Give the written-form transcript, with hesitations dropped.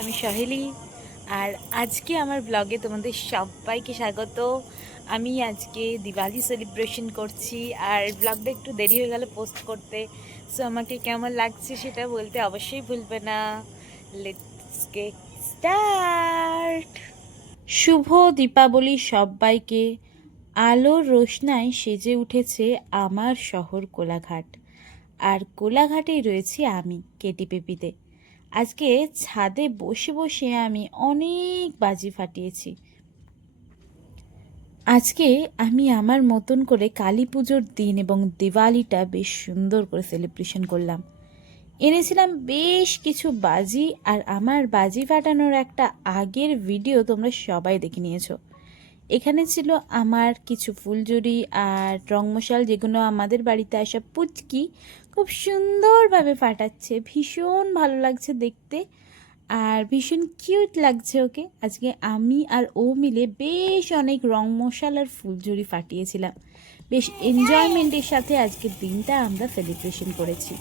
আমি সহেলি। আর আজকে আমার ব্লগে তোমাদের সবাইকে স্বাগত। আমি আজকে দিওয়ালি সেলিব্রেশন করছি, আর ব্লগটা একটু দেরি হয়ে গেল পোস্ট করতে। সো আমাকে কেমন লাগছে সেটা বলতে অবশ্যই ভুলবে না। Let's get start. শুভ দীপাবলি সবাইকে। আলোর রোশনায় সেজে উঠেছে আমার শহর কোলাঘাট। আর কোলাঘাটেই রয়েছি আমি, কেটি পেপিতে। আজকে ছাদে বসে বসে আমি অনেক বাজি ফাটিয়েছি। আজকে আমি আমার মতন করে কালী পুজোর দিন এবং দিওয়ালিটা বেশ সুন্দর করে সেলিব্রেশন করলাম। এনেছিলাম বেশ কিছু বাজি, আর আমার বাজি ফাটানোর একটা আগের ভিডিও তোমরা সবাই দেখে নিয়েছো। এখানে ছিল আমার কিছু ফুলঝুরি আর রং মশাল, যেগুলো আমাদের বাড়িতে আসা পুচকি খুব সুন্দরভাবে ফাটাচ্ছে। ভীষণ ভালো লাগছে দেখতে, আর ভীষণ কিউট লাগছে ওকে। আজকে আমি আর ও মিলে বেশ অনেক রং মশাল আর ফুলঝুরি ফাটিয়েছিলাম। বেশ এনজয়মেন্টের সাথে আজকের দিনটা আমরা সেলিব্রেশন করেছি।